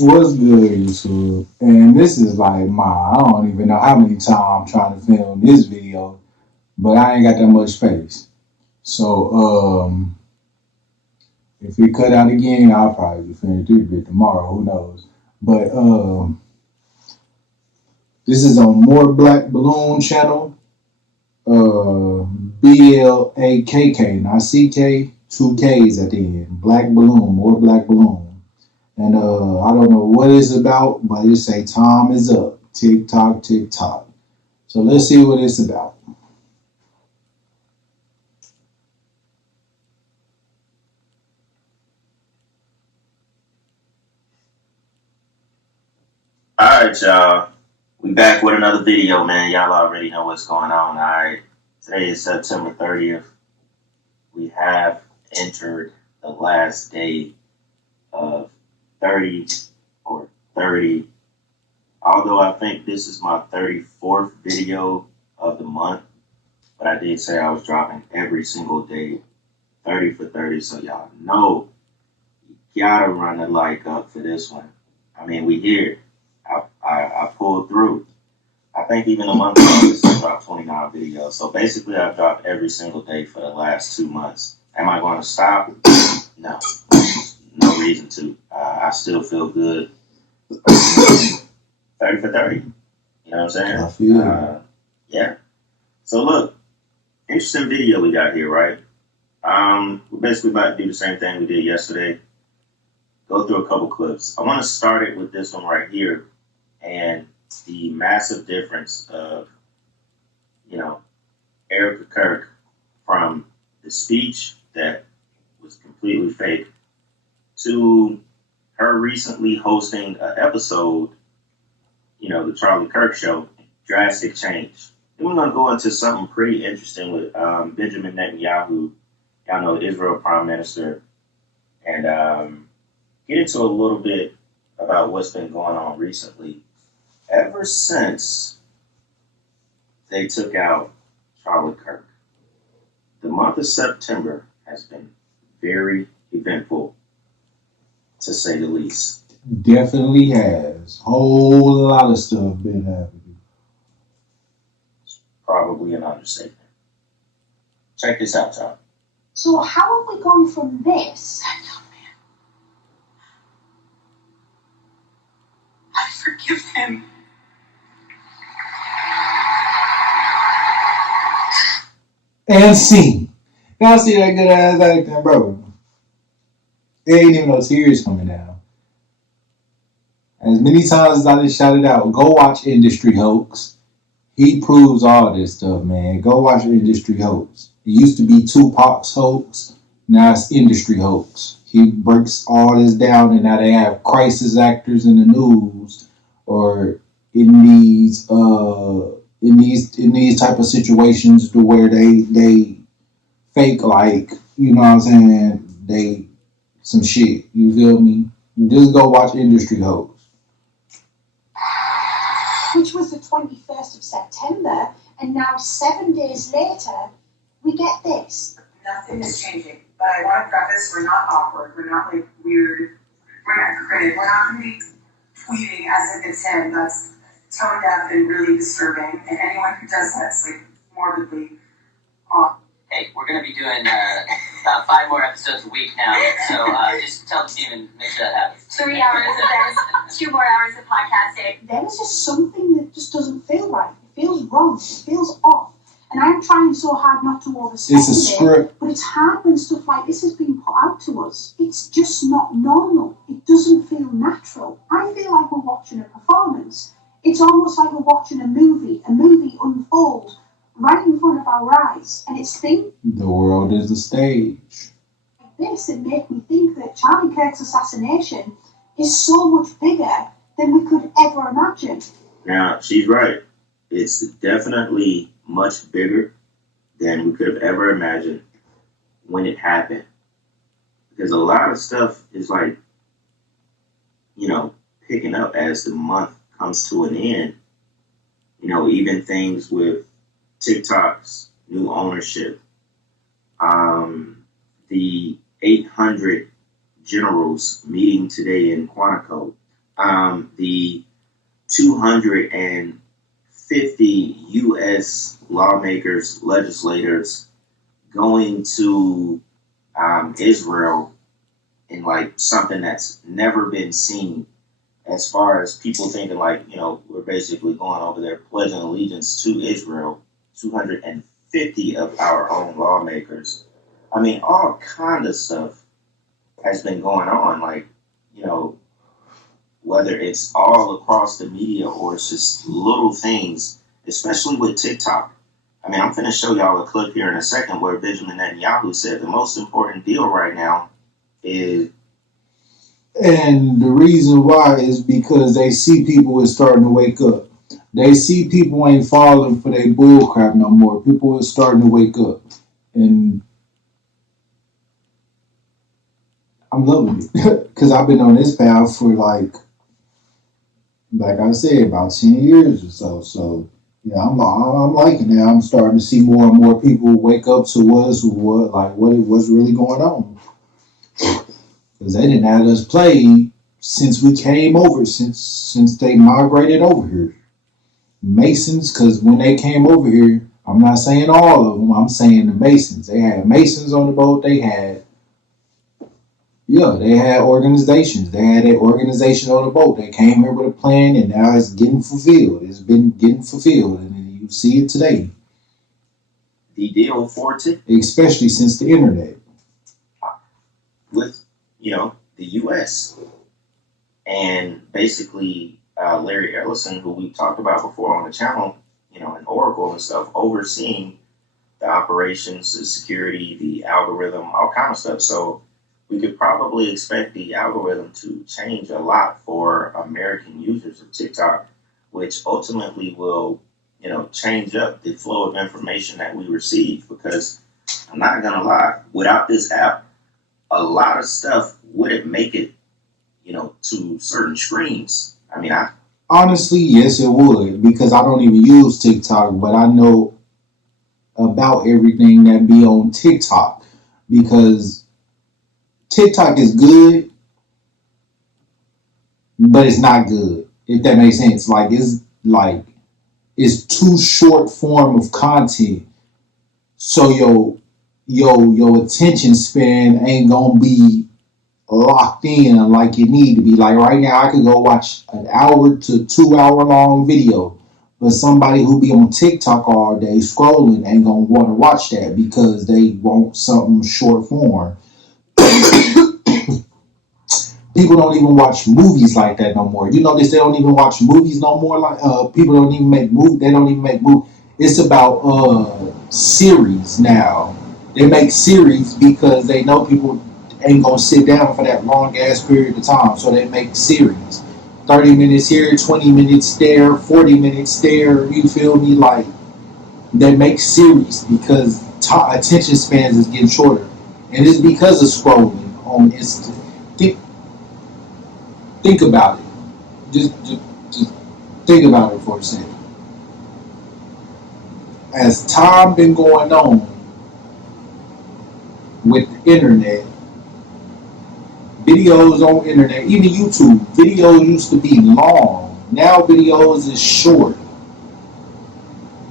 What's good, YouTube? And this is like I don't even know how many times I'm trying to film this video, but I ain't got that much space. So, if we cut out again, I'll probably finish this bit tomorrow. Who knows? But this is on More Black Balloon channel. BLAKK, not CK, two K's at the end. Black Balloon, More Black Balloon. And I don't know what it's about, but it say time is up. Tick tock, tick tock. So let's see what it's about. All right, y'all. We back with another video, man. Y'all already know what's going on. All right. Today is September 30th. We have entered the last day of 30 or 30. Although I think this is my 34th video of the month, but I did say I was dropping every single day, 30 for 30. So y'all know you gotta run the like up for this one. I mean, we here. I pulled through. I think even a month ago, I dropped 29 videos. So basically, I've dropped every single day for the last 2 months. Am I going to stop? No. No reason to. I still feel good. 30 for 30. You know what I'm saying? I feel yeah. So look, interesting video we got here, right? We're basically about to do the same thing we did yesterday. Go through a couple clips. I want to start it with this one right here. And the massive difference of, Erica Kirk from the speech that was completely fake to her recently hosting an episode, the Charlie Kirk show, drastic change. Then we're going to go into something pretty interesting with Benjamin Netanyahu, y'all know Israel Prime Minister, and get into a little bit about what's been going on recently. Ever since they took out Charlie Kirk, the month of September has been very eventful, to say the least. definitely has. Whole lot of stuff been happening. Probably an understatement. Check this out, y'all. So how have we gone from this? I forgive him. And scene. Y'all see that good ass acting, bro? There ain't even no tears coming down. As many times as I just shouted out, go watch Industry Hoax. He proves all this stuff, man. Go watch Industry Hoax. It used to be Tupac's hoax. Now it's Industry Hoax. He breaks all this down, and now they have crisis actors in the news or in these type of situations to where they fake, like, you know what I'm saying, they some shit. You feel me? Just go watch Industry Hoax. Which was the 21st of September, and now 7 days later, we get this. Nothing is changing, but I want to preface, we're not awkward, we're not like weird, we're not cringe, we're not going to be tweeting as if it's him. That's tone deaf and really disturbing, and anyone who does that's like morbidly off. Hey, we're going to be doing about 5 more episodes a week now, so just tell the team and make sure that happens. 3 hours of this, 2 more hours of podcasting. There's just something that just doesn't feel right. It feels wrong. It feels off. And I'm trying so hard not to overstep It's a script. but it's hard when stuff like this is being put out to us. It's just not normal. It doesn't feel natural. I feel like we're watching a performance. It's almost like we're watching a movie unfold right in front of our eyes. And it's things The world is the stage. like this that make me think that Charlie Kirk's assassination is so much bigger than we could ever imagine. Now, she's right. It's definitely much bigger than we could have ever imagined when it happened. Because a lot of stuff is like, picking up as the month comes to an end. Even things with TikTok's new ownership, the 800 generals meeting today in Quantico. the 250 U.S. lawmakers, legislators going to Israel in like something that's never been seen, as far as people thinking like, we're basically going over there pledging allegiance to Israel. 250 of our own lawmakers. I mean, all kind of stuff has been going on, like, whether it's all across the media or it's just little things, especially with TikTok. I mean, I'm going to show y'all a clip here in a second where Benjamin Netanyahu said the most important deal right now is. And the reason why is because they see people is starting to wake up. They see people ain't falling for their bullcrap no more. People are starting to wake up. And I'm loving it. Because I've been on this path for like I said, about 10 years or so. So, yeah, I'm liking it. I'm starting to see more and more people wake up to what's really going on. Because they didn't have us play since we came over, since they migrated over here. Masons, because when they came over here, I'm not saying all of them, I'm saying the Masons. They had Masons on the boat. They had organizations. They had an organization on the boat. They came here with a plan, and now it's getting fulfilled. It's been getting fulfilled, and you see it today. The deal for especially since the internet. With, the U.S. And basically Larry Ellison, who we talked about before on the channel, and Oracle and stuff, overseeing the operations, the security, the algorithm, all kind of stuff. So we could probably expect the algorithm to change a lot for American users of TikTok, which ultimately will, change up the flow of information that we receive. Because I'm not going to lie, without this app, a lot of stuff wouldn't make it, to certain screens. I mean, honestly, yes, it would, because I don't even use TikTok, but I know about everything that be on TikTok, because TikTok is good, but it's not good, if that makes sense. It's too short form of content, so your attention span ain't gonna be locked in like it need to be. Like right now, I could go watch an hour to 2 hour long video, but somebody who be on TikTok all day scrolling ain't gonna want to watch that because they want something short form. People don't even watch movies like that no more. You notice they don't even watch movies no more. Like people don't even make movies. They don't even make movies. It's about series now. They make series because they know people ain't gonna sit down for that long ass period of time. So they make series. 30 minutes here, 20 minutes there, 40 minutes there. You feel me? Like, they make series because attention spans is getting shorter. And it's because of scrolling on Instagram. Think about it. Just think about it for a second. As time been going on with the internet, videos on internet, even YouTube, videos used to be long. Now videos is short.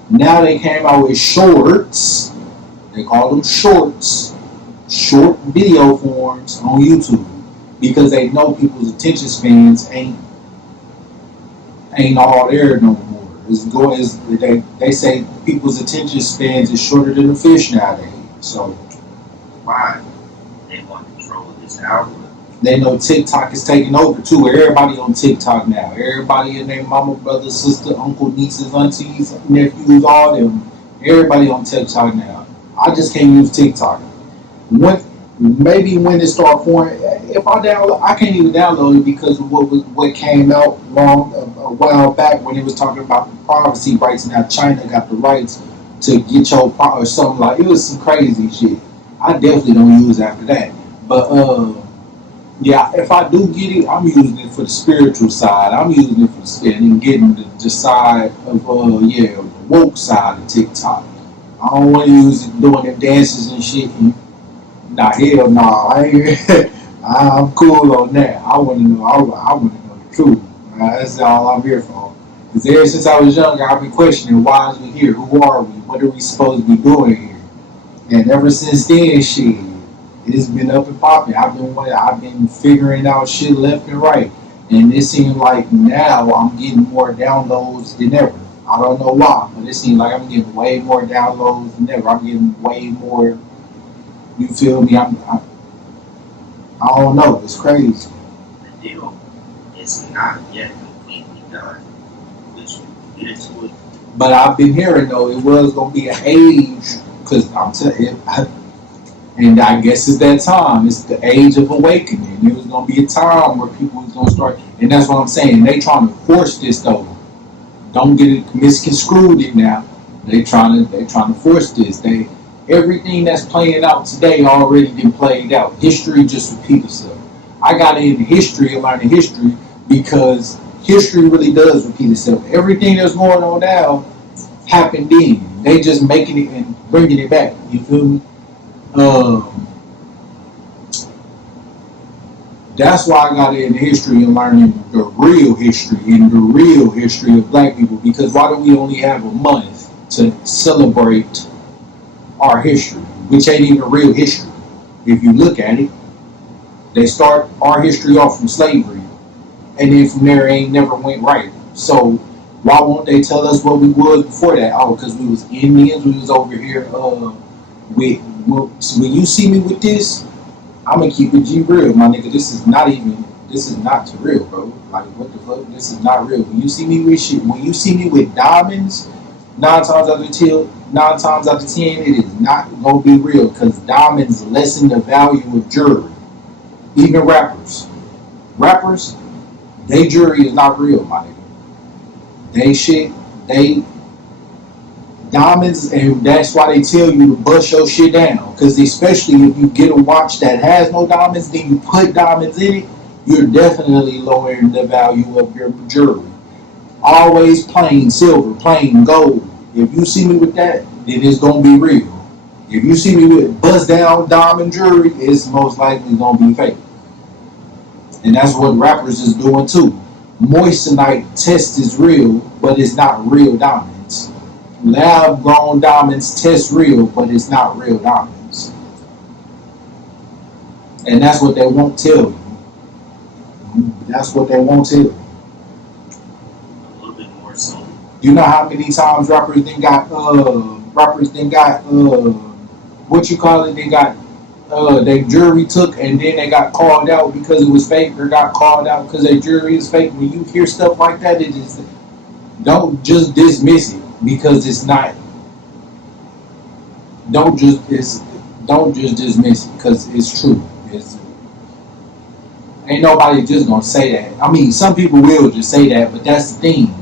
Now they came out with shorts. They call them shorts. Short video forms on YouTube. Because they know people's attention spans ain't all there no more. They say people's attention spans is shorter than a fish nowadays. So why they want control of this algorithm? They know TikTok is taking over too. Everybody on TikTok now. Everybody and their mama, brother, sister, uncle, nieces, aunties, nephews, all them. Everybody on TikTok now. I just can't use TikTok. Maybe when it start forming, if I download, I can't even download it because of what came out a while back when it was talking about the privacy rights and how China got the rights to get your or something like. It was some crazy shit. I definitely don't use it after that. But yeah, if I do get it, I'm using it for the spiritual side. I'm using it for getting the side of the woke side of TikTok. I don't want to use it doing the dances and shit. Nah, hell nah. I'm cool on that. I want to know. I want to know the True. That's all I'm here for. Because ever since I was younger, I've been questioning why is we here? Who are we? What are we supposed to be doing here? And ever since then, shit, it's been up and popping. I've been figuring out shit left and right. And it seems like now I'm getting more downloads than ever. I don't know why, but it seems like I'm getting way more downloads than ever. I'm getting way more. You feel me? I don't know. It's crazy. The deal is not yet completely done. Which we get into it. But I've been hearing though it was gonna be an age because I'm telling you, and I guess it's that time. It's the age of awakening. It was gonna be a time where people was gonna start, and that's what I'm saying. They trying to force this though. Don't get it misconstrued it now. They trying to force this. Everything that's playing out today already been played out. History just repeats itself. I got into history and learning history because history really does repeat itself. Everything that's going on now happened then. They just making it and bringing it back. You feel me? That's why I got into history and learning the real history and the real history of black people. Because why do we only have a month to celebrate our history, which ain't even real history? If you look at it, they start our history off from slavery, and then from there, it ain't never went right. So why won't they tell us what we was before that? Oh, because we was Indians, we was over here. So when you see me with this, I'm gonna keep it G real, my nigga. This is not too real, bro. Like what the fuck? This is not real. When you see me with shit, when you see me with diamonds, nine times out of 10, it is not gonna be real because diamonds lessen the value of jewelry. Even rappers, they jewelry is not real, my nigga. They diamonds, and that's why they tell you to bust your shit down. Because especially if you get a watch that has no diamonds, then you put diamonds in it, you're definitely lowering the value of your jewelry. Always plain silver, plain gold. If you see me with that, then it's gonna be real. If you see me with bust down diamond jewelry, it's most likely gonna be fake. And that's what rappers is doing too. Moissanite test is real, but it's not real diamonds. Lab grown diamonds test real, but it's not real diamonds. And that's what they won't tell you. That's what they won't tell you. A little bit more so. You know how many times rappers then got what you call it? They got their jury took and then they got called out because it was fake, or got called out because their jury is fake. When you hear stuff like that, it just don't just dismiss it because it's not. Don't just dismiss it because it's true. Ain't nobody just gonna say that. I mean, some people will just say that, but that's the thing.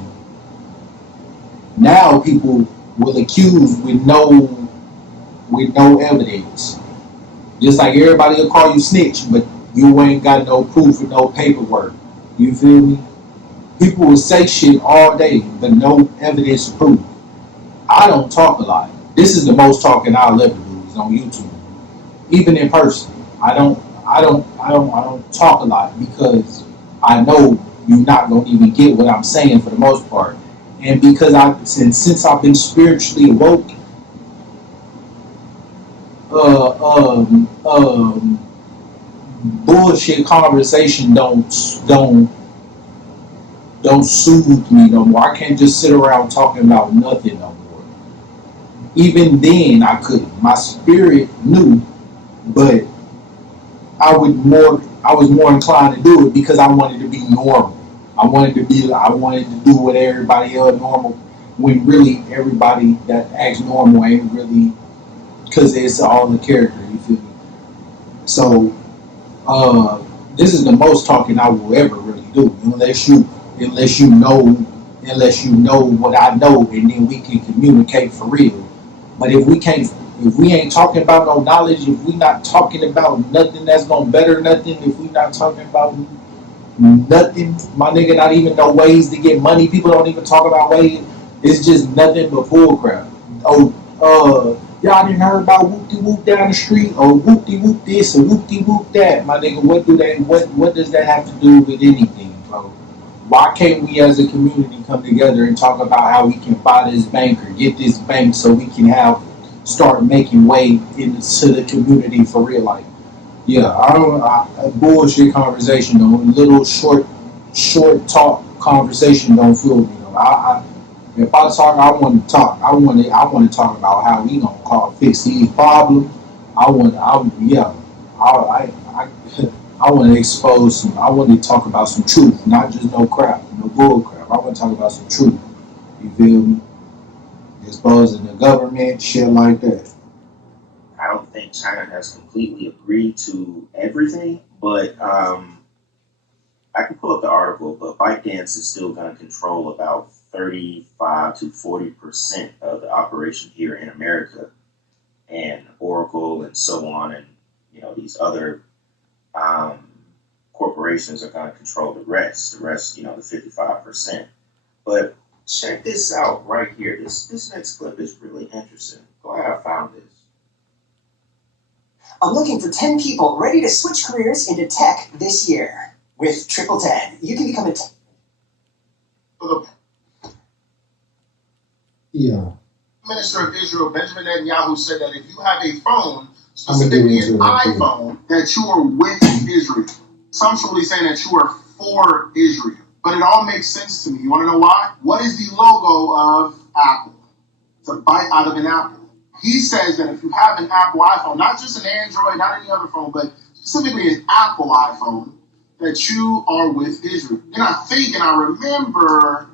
Now people will accuse with no evidence. Just like everybody will call you snitch, but you ain't got no proof or no paperwork. You feel me? People will say shit all day, but no evidence to prove. I don't talk a lot. This is the most talking I'll ever do is on YouTube. Even in person. I don't talk a lot because I know you're not gonna even get what I'm saying for the most part. And because since I've been spiritually awoke, bullshit conversation don't soothe me no more. I can't just sit around talking about nothing no more. Even then I couldn't. My spirit knew, but I was more inclined to do it because I wanted to be normal. I wanted to do what everybody else normal, when really everybody that acts normal ain't really, because it's all the character, you feel me? So this is the most talking I will ever really do, unless you know what I know, and then we can communicate for real. But if we ain't talking about no knowledge, if we not talking about nothing that's gonna better nothing, if we not talking about nothing, my nigga, not even no ways to get money. People don't even talk about ways. It's just nothing but bullcrap. Y'all didn't heard about whoop-de-whoop down the street, or whoop-de-whoop this, or whoop-de-whoop that. My nigga, what does that have to do with anything, bro? Why can't we as a community come together and talk about how we can buy this bank or get this bank so we can start making way into the community for real? Like, yeah, I don't bullshit conversation though. Little short talk conversation don't fool me. If I talk, I want to talk. I want to talk about how we gonna fix these problems. I I want to expose some. I want to talk about some truth, not just no crap, no bull crap. I want to talk about some truth. You feel me? Exposing the government, shit like that. I don't think China has completely agreed to everything, but I can pull up the article, but ByteDance is still going to control about 35 to 40% of the operation here in America, and Oracle and so on, and these other corporations are going to control the rest. The 55%. But check this out right here. This next clip is really interesting. Go ahead, I found this. I'm looking for 10 people ready to switch careers into tech this year. With Triple 10, you can become a Yeah. Minister of Israel, Benjamin Netanyahu, said that if you have a phone, specifically an iPhone, that you are with Israel. Some are really saying that you are for Israel. But it all makes sense to me. You want to know why? What is the logo of Apple? It's a bite out of an apple. He says that if you have an Apple iPhone, not just an Android, not any other phone, but specifically an Apple iPhone, that you are with Israel. And I remember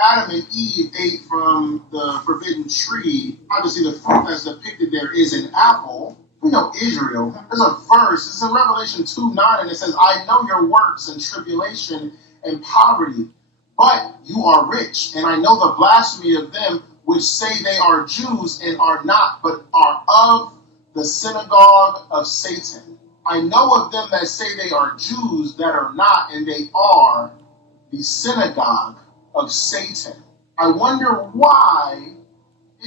Adam and Eve ate from the forbidden tree. Obviously, the fruit that's depicted there is an apple. We know Israel. There's a verse. It's in Revelation 2:9, and it says, I know your works and tribulation and poverty, but you are rich. And I know the blasphemy of them which say they are Jews and are not, but are of the synagogue of Satan. I know of them that say they are Jews that are not, and they are the synagogue of Satan. I wonder why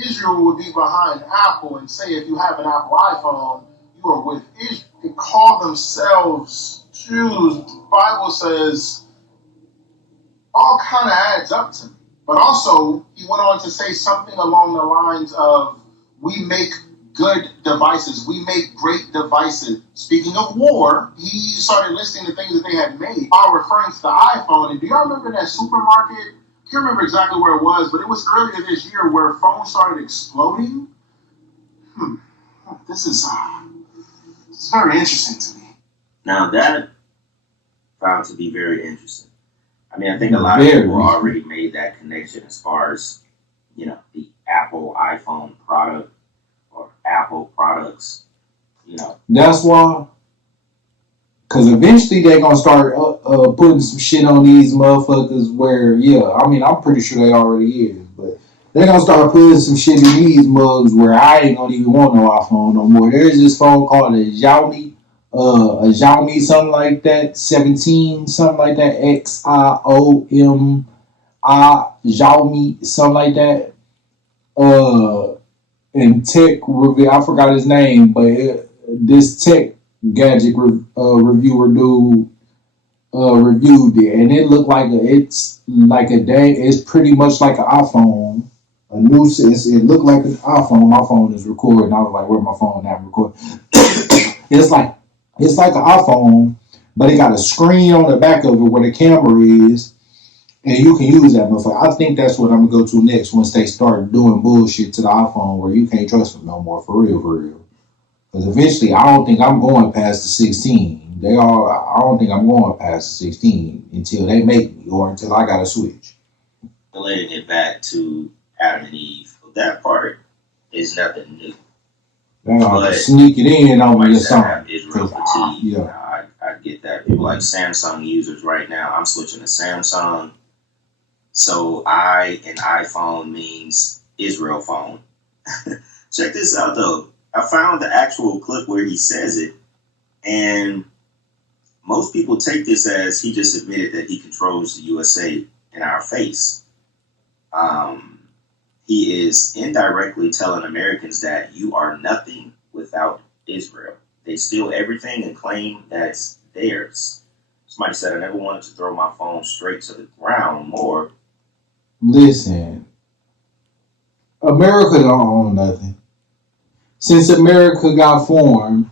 Israel would be behind Apple and say if you have an Apple iPhone, you are with Israel. They call themselves Jews. The Bible says all kind of adds up to me. But also, he went on to say something along the lines of, we make good devices. We make great devices. Speaking of war, he started listing the things that they had made while referring to the iPhone. And do y'all remember that supermarket? I can't remember exactly where it was, but it was earlier this year where phones started exploding. This is very interesting to me. Now that found to be very interesting. I mean, I think a lot of people already made that connection as far as, the Apple iPhone product or Apple products, That's why. Because eventually they're going to start putting some shit on these motherfuckers where, I'm pretty sure they already is. But they're going to start putting some shit in these mugs where I ain't going to even want no iPhone no more. There's this phone called a Xiaomi something like that, 17, something like that, XIOMI, Xiaomi, something like that. And tech review, I forgot his name, but this tech gadget reviewer dude reviewed it, and it looked like it's pretty much like an iPhone. It looked like an iPhone. My phone is recording. I was like, where my phone at recording? It's like an iPhone, but it got a screen on the back of it where the camera is, and you can use that motherfucker. I think that's what I'm gonna go to next once they start doing bullshit to the iPhone where you can't trust them no more, for real. Because eventually, I don't think I'm going past the 16. I don't think I'm going past the 16 until they make me or until I gotta switch. Relating it back to Adam and Eve, that part is nothing new. They're gonna sneak it in on me or something. Israel fatigue. I get that. People like Samsung users right now. I'm switching to Samsung. So an iPhone means Israel phone. Check this out though. I found the actual clip where he says it, and most people take this as he just admitted that he controls the USA in our face. He is indirectly telling Americans that you are nothing without Israel. They steal everything and claim that's theirs. Somebody said I never wanted to throw my phone straight to the ground more. Listen, America don't own nothing. Since America got formed,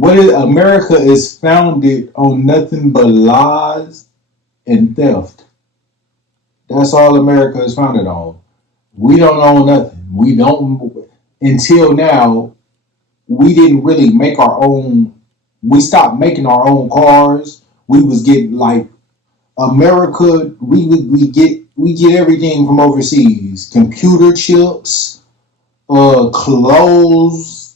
America is founded on nothing but lies and theft. That's all America is founded on. We don't own nothing. We don't, until now, we didn't really make our own. We stopped making our own cars. We was getting like America. We get everything from overseas. Computer chips, clothes,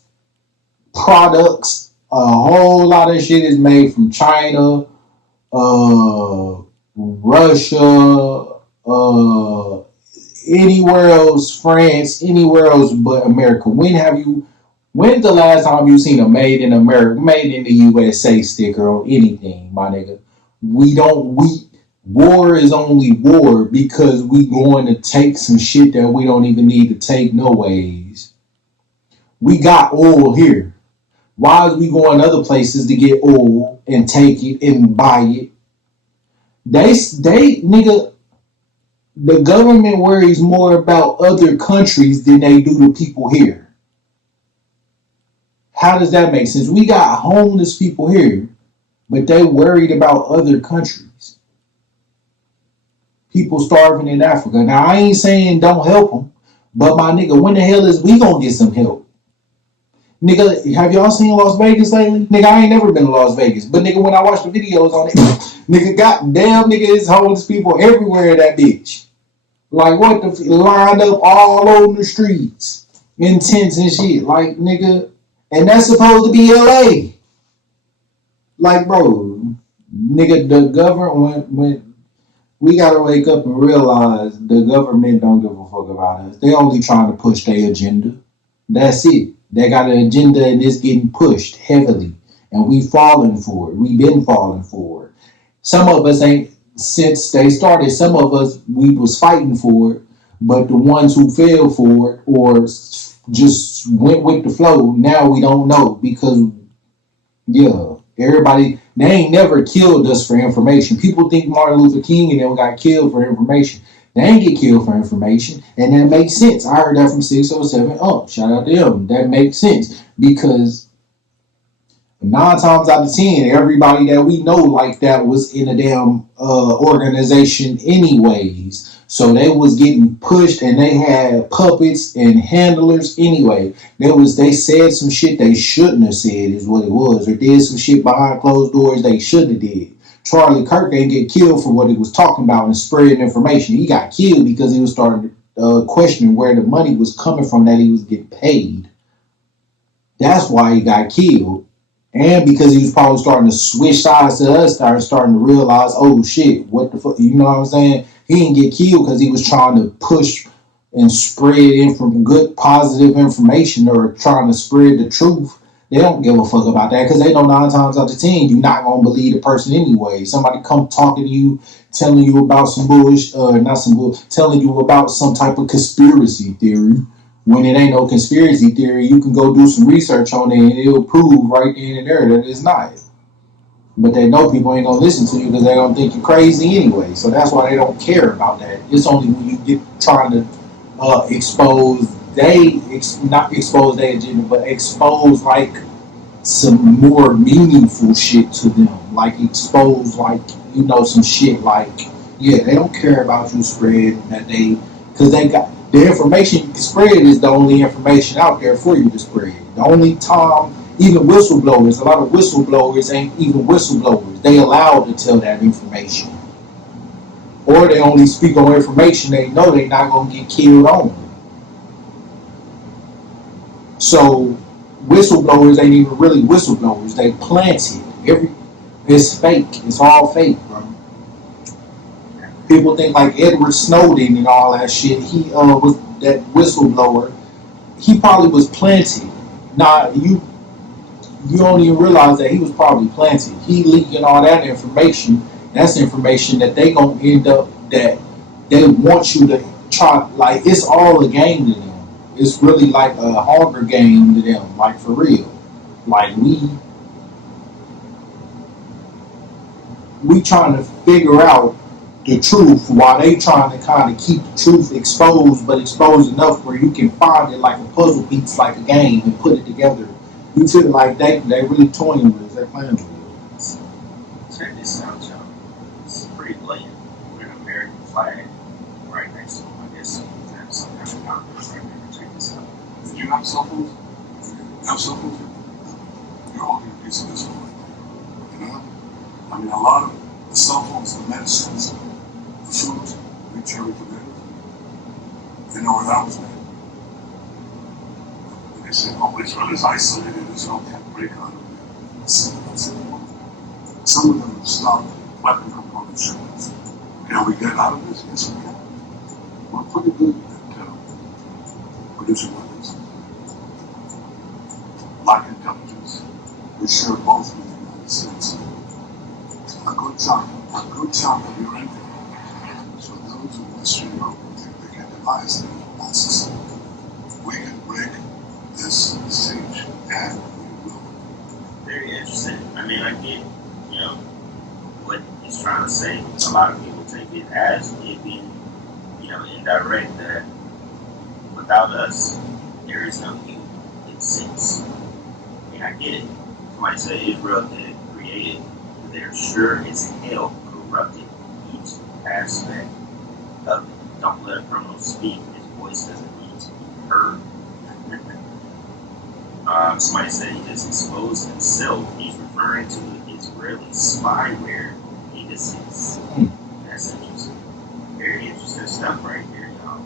products. A whole lot of shit is made from China, Russia, anywhere else, France, anywhere else but America. When's the last time you seen a made in America, made in the USA sticker on anything, my nigga? War is only war because we going to take some shit that we don't even need to take no ways. We got oil here. Why is we going other places to get oil and take it and buy it? They nigga, the government worries more about other countries than they do the people here. How does that make sense? We got homeless people here, but they worried about other countries. People starving in Africa. Now, I ain't saying don't help them, but my nigga, when the hell is we gonna get some help? Nigga, have y'all seen Las Vegas lately? Nigga, I ain't never been to Las Vegas, but nigga, when I watch the videos on it, nigga, goddamn, nigga, it's homeless people everywhere in that bitch. Like, what the lined up all over the streets in tents and shit. Like, nigga, and that's supposed to be LA. Like, bro, nigga, the government, when we gotta wake up and realize the government don't give a fuck about us. They only trying to push their agenda. That's it. They got an agenda and it's getting pushed heavily. And we falling for it. We been falling for it. Some of us ain't, since they started, some of us, we was fighting for it. But the ones who fell for it or just went with the flow, now we don't know. Because, yeah, everybody, they ain't never killed us for information. People think Martin Luther King and them got killed for information. They ain't get killed for information, and that makes sense. I heard that from 607 shout out to them. That makes sense because 9 times out of 10, everybody that we know like that was in a damn organization anyways. So they was getting pushed, and they had puppets and handlers anyway. They said some shit they shouldn't have said is what it was, or did some shit behind closed doors they should have did. Charlie Kirk ain't get killed for what he was talking about and spreading information. He got killed because he was starting questioning where the money was coming from that he was getting paid. That's why he got killed. And because he was probably starting to switch sides to us, starting to realize, oh shit, what the fuck, you know what I'm saying? He didn't get killed because he was trying to push and spread good, positive information or trying to spread the truth. They don't give a fuck about that because they know 9 times out of 10 you're not gonna believe the person anyway. Somebody come talking to you, telling you about some bullshit, telling you about some type of conspiracy theory. When it ain't no conspiracy theory, you can go do some research on it and it'll prove right then and there that it's not. But they know people ain't gonna listen to you because they don't think you're crazy anyway. So that's why they don't care about that. It's only when you get trying to not expose their agenda, but expose like some more meaningful shit to them. Like expose some shit like, yeah, they don't care about you spreading that because they got the information you can spread is the only information out there for you to spread. The only time, even whistleblowers, a lot of whistleblowers ain't even whistleblowers. They allowed to tell that information. Or they only speak on information they know they're not going to get killed on. So whistleblowers ain't even really whistleblowers. They planted. It's fake. It's all fake, bro. People think like Edward Snowden and all that shit. He was that whistleblower. He probably was planted. Nah, you don't even realize that he was probably planted. He leaking all that information. That's information that they gonna end up that they want you to try. Like it's all a game to them. It's really like a Hunger game to them. Like for real. Like we trying to figure out the truth while they trying to kind of keep the truth exposed, but exposed enough where you can find it like a puzzle piece, like a game, and put it together. You feel like they really toying with us, they're playing with us. Check this out, y'all. It's pretty blatant. We're an American flag right next to them. I guess we have some kind of confidence right there. Check this out. Do you have cell phones? You have cell phones? You're holding a piece of this one right there. You know? I mean, a lot of the cell phones, the medicines, the foods we carry today, you know where that was made. And they say, oh, Israel is isolated, Israel can't break out of it. That's it. Some of them have stopped weapon component shipments. Can we get out of this? Yes, we can. We're pretty good at producing weapons. Like intelligence, we share both with the United States. A good chunk of your income. So those in Western Europe think they can devise that system. We can break this siege, and we will. Very interesting. I mean, I get, what he's trying to say. A lot of people take it as it being, indirect that without us, there is no you. It sense. I mean, I get it. Somebody said Israel did create it. They're sure as hell corrupted each aspect of it. Don't let a criminal speak. His voice doesn't need to be heard. Somebody said he just exposed himself. He's referring to Israeli spyware agencies. That's interesting. Very interesting stuff right there, y'all.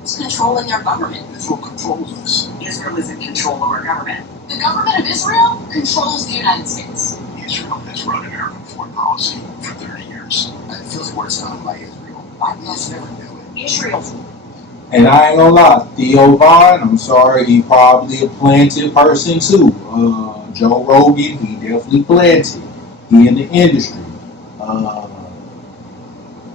Who's controlling our government? Israel controls us. Israel is in control of our government. The government of Israel controls the United States. Israel has run American foreign policy for 30 years. It feels like we're sounded by Israel. I just never knew it. Israel. And I ain't gonna lie, Theo Vaughn, I'm sorry, he probably a planted person too. Joe Rogan, he definitely planted. He in the industry.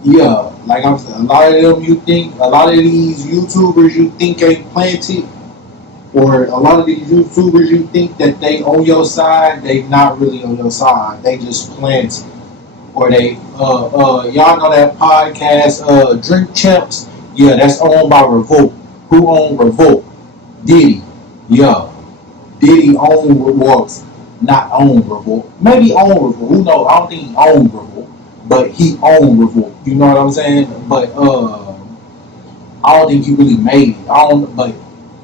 Yeah, like I'm saying, a lot of them you think, a lot of these YouTubers you think ain't planted, or a lot of these YouTubers you think that they on your side, they not really on your side. They just planted. Or they, y'all know that podcast, Drink Champs? Yeah, that's owned by Revolt. Who owned Revolt? Diddy. Yeah. Diddy owned Revolt. Not owned Revolt. Maybe owned Revolt. Who knows? I don't think he owned Revolt. But he owned Revolt. You know what I'm saying? But I don't think he really made it. But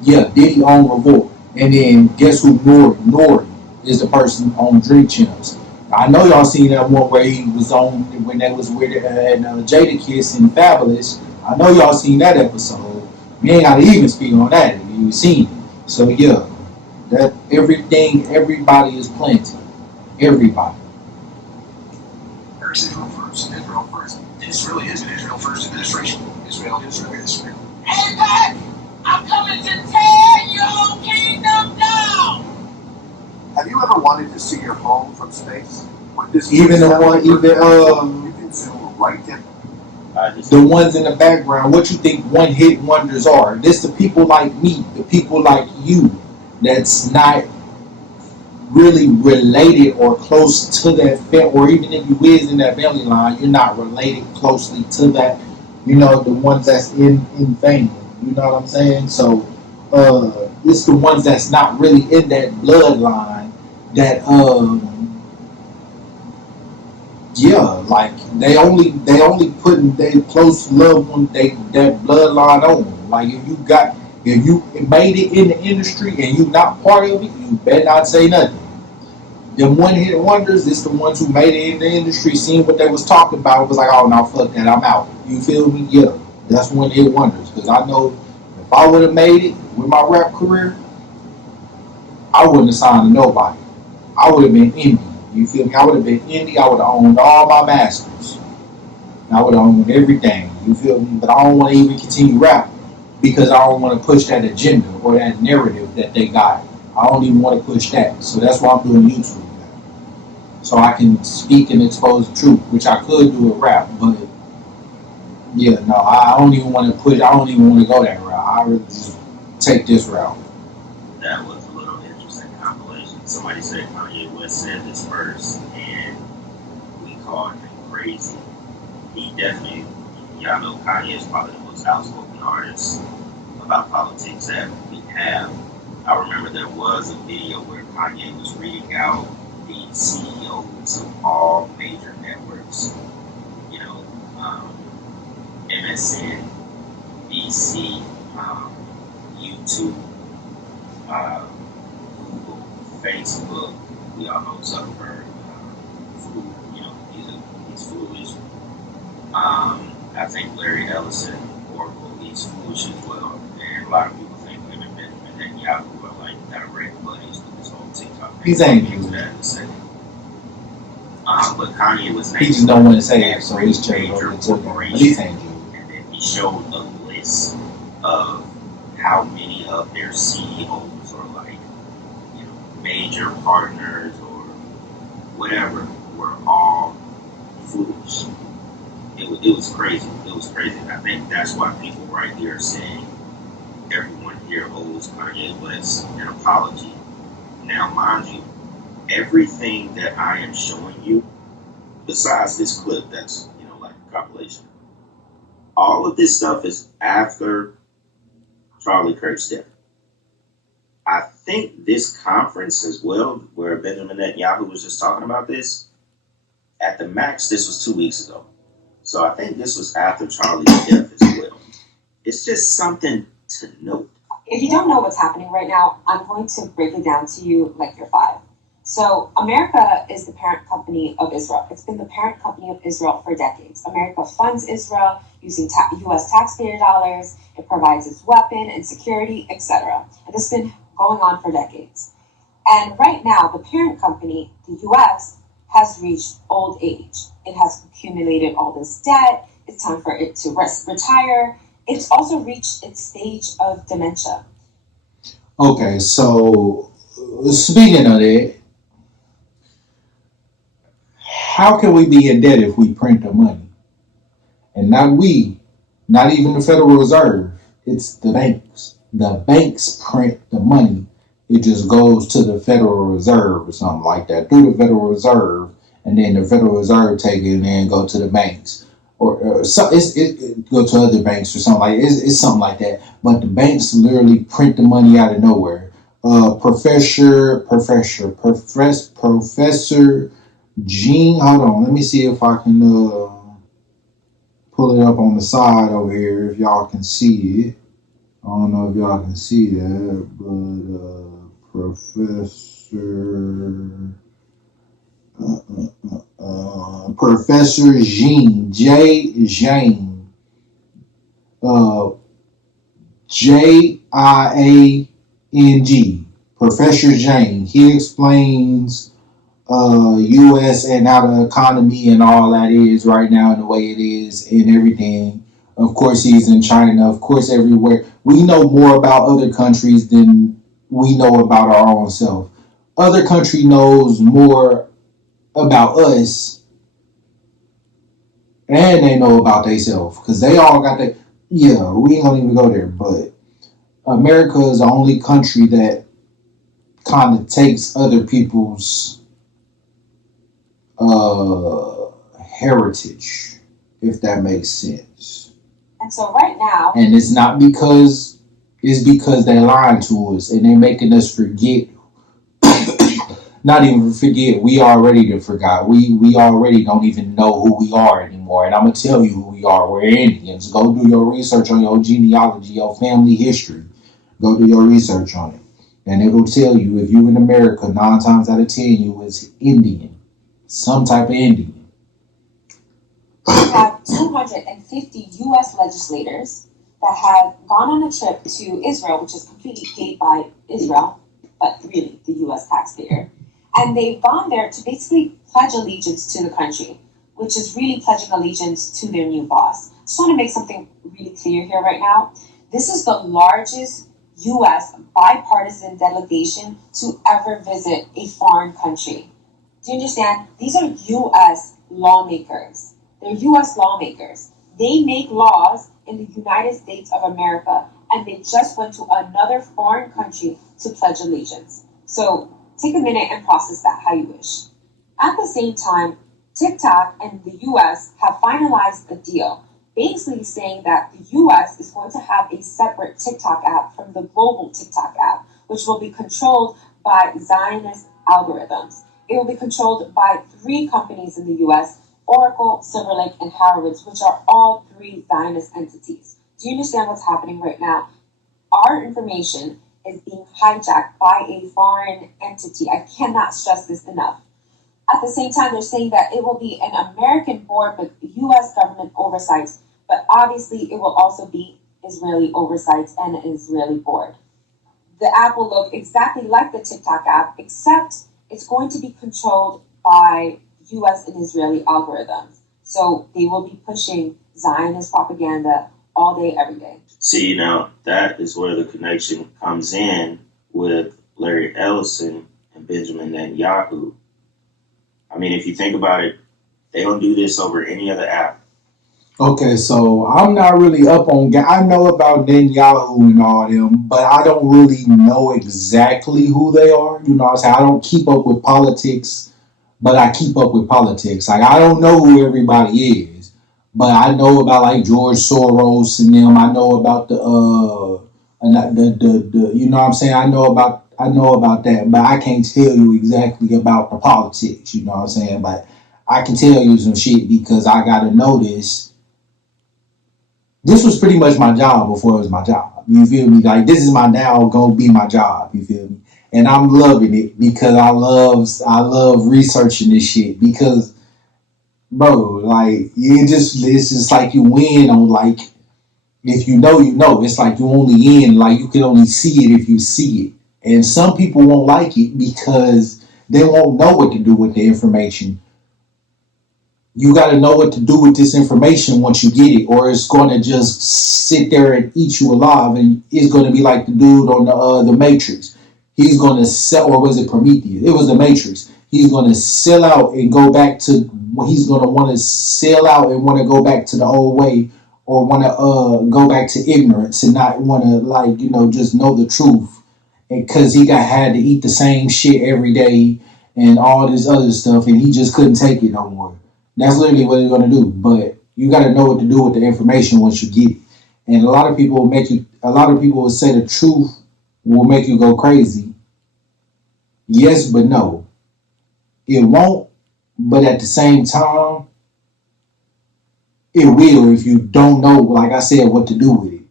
yeah, Diddy owned Revolt. And then guess who Nori? Nori is the person on Drink Champs. I know y'all seen that one where he was on when they was with Jadakiss and Fabulous. I know y'all seen that episode. We ain't gotta even speak on that. You seen it. So yeah, that everybody is planted. Everybody. Israel first. Israel first. This really is an Israel first administration. Israel. Hey, back! I'm coming to tear your kingdom down! Have you ever wanted to see your home from space? Even the one, you can zoom right in. The ones in the background, what you think one-hit wonders are? This the people like me, the people like you, that's not really related or close to that family, or even if you is in that family line, you're not related closely to that, the ones that's in fame. You know what I'm saying? So, it's the ones that's not really in that bloodline that, yeah, like they only putting their close loved one that bloodline on. Like if you made it in the industry and you not part of it, you better not say nothing. Them one hit wonders, it's the ones who made it in the industry, seen what they was talking about, was like, oh no, fuck that, I'm out. You feel me? Yeah, that's one hit wonders. Because I know if I would have made it with my rap career, I wouldn't have signed to nobody. I would have been indie. You feel me? I would have been indie. I would have owned all my masters. I would have owned everything. You feel me? But I don't want to even continue rapping because I don't want to push that agenda or that narrative that they got. I don't even want to push that. So that's why I'm doing YouTube now. So I can speak and expose the truth, which I could do with rap. But yeah, no, I don't even want to push. I don't even want to go that route. I really just take this route. That was a little interesting compilation. Somebody said Kanye West said this first, and we called him crazy. He definitely, y'all know Kanye is probably the most outspoken artist about politics that we have. I remember there was a video where Kanye was reading out the CEOs of all major networks, you know, MSN, BC, YouTube, Google, Facebook. We all know Zuckerberg. You know, he's foolish. I think Larry Ellison, Oracle, he's foolish as well. And a lot of people think him and Benjamin Netanyahu are like direct buddies with this whole TikTok. He's angry. But Kanye was He just don't want to say it, so he's changing over to him. But he's angry. And then he showed a list of how many of their CEOs or like, you know, major partners or whatever were all foolish. It was crazy. It was crazy. And I think that's why people right here are saying everyone here owes Kanye West an apology. Now, mind you, everything that I am showing you, besides this clip that's, you know, like a compilation, all of this stuff is after Charlie Kirk's death. I think this conference as well, where Benjamin Netanyahu was just talking about this, at the max, this was 2 weeks ago. So I think this was after Charlie's death as well. It's just something to note. If you don't know what's happening right now, I'm going to break it down to you like you're 5. So America is the parent company of Israel. It's been the parent company of Israel for decades. America funds Israel using U.S. taxpayer dollars. It provides its weapon and security, etc. And this has been going on for decades. And right now, the parent company, the U.S., has reached old age. It has accumulated all this debt. It's time for it to retire. It's also reached its stage of dementia. Okay, so speaking of that, how can we be in debt if we print the money? And not we, not even the Federal Reserve. It's the banks. The banks print the money. It just goes to the Federal Reserve or something like that, through the Federal Reserve, and then the Federal Reserve take it and then go to the banks. Or so it go to other banks or something like that. It's something like that. But the banks literally print the money out of nowhere. Professor Gene, hold on, let me see if I can pull it up on the side over here if y'all can see it. I don't know if y'all can see that, but Professor Jean, Jane, Jiang, Professor Jane. He explains U.S. and how the economy and all that is right now and the way it is and everything. Of course, he's in China. Of course, everywhere. We know more about other countries than we know about our own self. Other country knows more about us, and they know about themselves because they all got that. Yeah, we ain't gonna even go there. But America is the only country that kind of takes other people's heritage, if that makes sense. And so right now, and it's not because they're lying to us and they're making us forget. Not even forget, we already forgot. We already don't even know who we are anymore. And I'm going to tell you who we are. We're Indians. Go do your research on your genealogy, your family history. Go do your research on it. And it will tell you if you in America, 9 times out of 10, you is Indian. Some type of Indian. We have 250 U.S. legislators that have gone on a trip to Israel, which is completely paid by Israel, but really the U.S. taxpayer. And they've gone there to basically pledge allegiance to the country, which is really pledging allegiance to their new boss. Just want to make something really clear here right now. This is the largest U.S. bipartisan delegation to ever visit a foreign country. Do you understand? These are U.S. lawmakers. They're U.S. lawmakers. They make laws in the United States of America, and they just went to another foreign country to pledge allegiance. So take a minute and process that how you wish. At the same time, TikTok and the US have finalized a deal, basically saying that the US is going to have a separate TikTok app from the global TikTok app, which will be controlled by Zionist algorithms. It will be controlled by 3 companies in the US, Oracle, Silver Lake, and Harrods, which are all 3 Zionist entities. Do you understand what's happening right now? Our information is being hijacked by a foreign entity. I cannot stress this enough. At the same time, they're saying that it will be an American board with U.S. government oversight, but obviously it will also be Israeli oversight and an Israeli board. The app will look exactly like the TikTok app, except it's going to be controlled by U.S. and Israeli algorithms. So they will be pushing Zionist propaganda all day, every day. See, now that is where the connection comes in with Larry Ellison and Benjamin Netanyahu. I mean, if you think about it, they don't do this over any other app. Okay, so I'm not really up on. I know about Netanyahu and all them, but I don't really know exactly who they are. You know what I'm saying? I don't keep up with politics, but I keep up with politics. Like, I don't know who everybody is, but I know about like George Soros and them. I know about the you know what I'm saying? I know about that, but I can't tell you exactly about the politics. You know what I'm saying? But I can tell you some shit because I gotta know this. This was pretty much my job before it was my job. You feel me? Like, this is my now gonna be my job. You feel me? And I'm loving it because I love researching this shit because, bro, like, it's just like you win on, like, if you know, you know. It's like you only in, like, you can only see it if you see it. And some people won't like it because they won't know what to do with the information. You got to know what to do with this information once you get it, or it's going to just sit there and eat you alive, and it's going to be like the dude on the Matrix. He's going to sell, or was it Prometheus? It was the Matrix. He's going to sell out and go back to. He's going to want to sell out and want to go back to the old way, or want to go back to ignorance and not want to, like, you know, just know the truth, because he had to eat the same shit every day and all this other stuff, and he just couldn't take it no more. That's literally what he's going to do. But you got to know what to do with the information once you get it. And a lot of people will say the truth will make you go crazy. Yes, but no. It won't, but at the same time, it will if you don't know, like I said, what to do with it.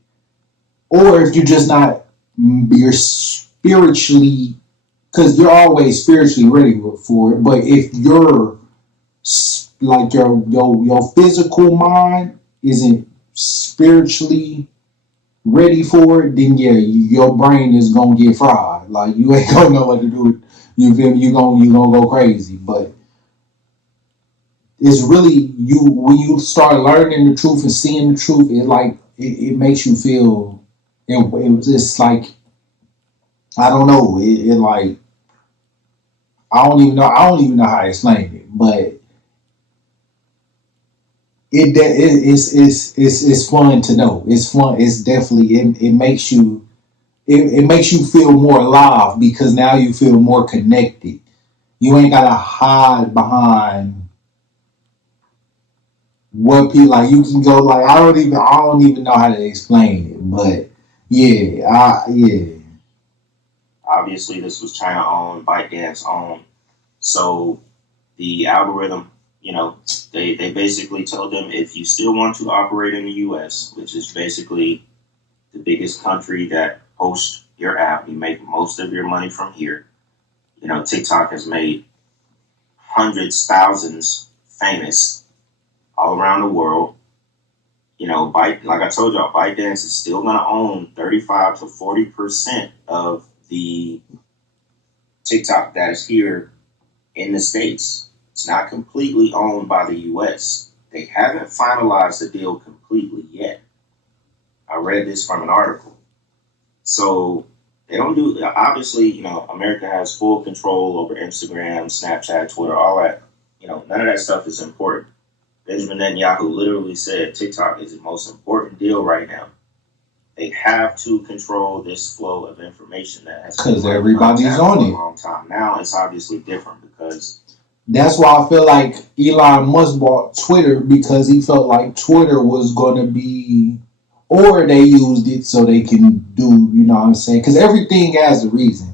Or if you're just not, you're spiritually, because you're always spiritually ready for it. But if you're, like, your physical mind isn't spiritually ready for it, then yeah, your brain is gonna get fried. Like, you ain't gonna know what to do. You feel me? You gonna go crazy. But it's really when you start learning the truth and seeing the truth, it makes you feel. It just like, I don't know. It like, I don't even know how to explain it, but. It's fun to know. It's fun. It's definitely it makes you feel more alive because now you feel more connected. You ain't gotta hide behind what people like. You can go like, I don't even know how to explain it, but yeah. Obviously, this was China owned, ByteDance owned, so the algorithm. You know, they basically told them, if you still want to operate in the U.S., which is basically the biggest country that hosts your app, you make most of your money from here. You know, TikTok has made hundreds, thousands famous all around the world. You know, like I told y'all, ByteDance is still going to own 35 to 40% of the TikTok that is here in the States. It's not completely owned by the U.S. They haven't finalized the deal completely yet. I read this from an article. So they don't do, obviously, you know, America has full control over Instagram, Snapchat, Twitter, all that. You know, none of that stuff is important. Benjamin Netanyahu literally said TikTok is the most important deal right now. They have to control this flow of information that has been because everybody's on for it a long time. Now it's obviously different because That's why I feel like Elon Musk bought Twitter, because he felt like Twitter was going to be, or they used it so they can do, you know what I'm saying? Because everything has a reason.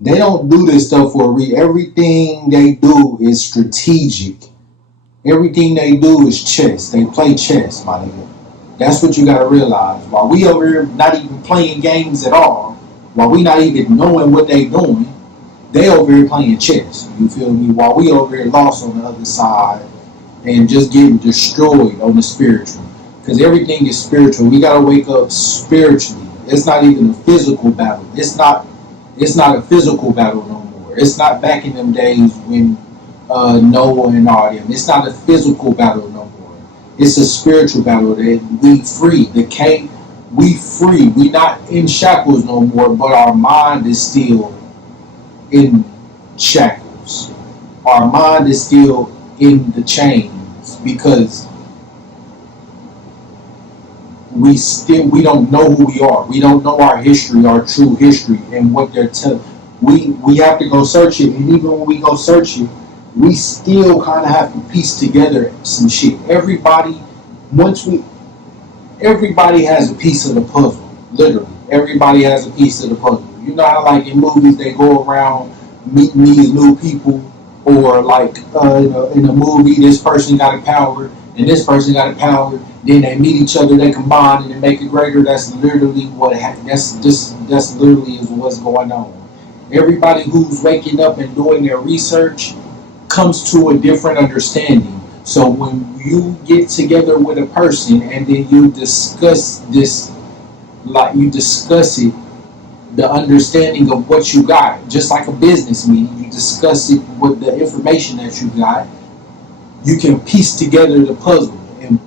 They don't do this stuff for a reason. Everything they do is strategic. Everything they do is chess. They play chess, my nigga. That's what you gotta realize. While we over here not even playing games at all, while we not even knowing what they doing, they over here playing chess. You feel me? While we over here lost on the other side and just getting destroyed on the spiritual. Because everything is spiritual. We gotta wake up spiritually. It's not even a physical battle. It's not a physical battle no more. It's not back in them days when Noah and all them. It's not a physical battle no more. It's a spiritual battle that we free. We free. We not in shackles no more, but our mind is still in shackles. Our mind is still in the chains because we don't know who we are. We don't know our history, our true history, and what they're telling. We have to go search it, and even when we go search it, we still kind of have to piece together some shit. Everybody has a piece of the puzzle. Literally, everybody has a piece of the puzzle. You know how, like in movies, they go around meeting these new people, or like in a movie, this person got a power and this person got a power. Then they meet each other, they combine, and they make it greater. That's literally that's literally is what's going on. Everybody who's waking up and doing their research comes to a different understanding. So when you get together with a person and then you discuss this, like you discuss it, the understanding of what you got, just like a business meeting, you discuss it with the information that you got, you can piece together the puzzle and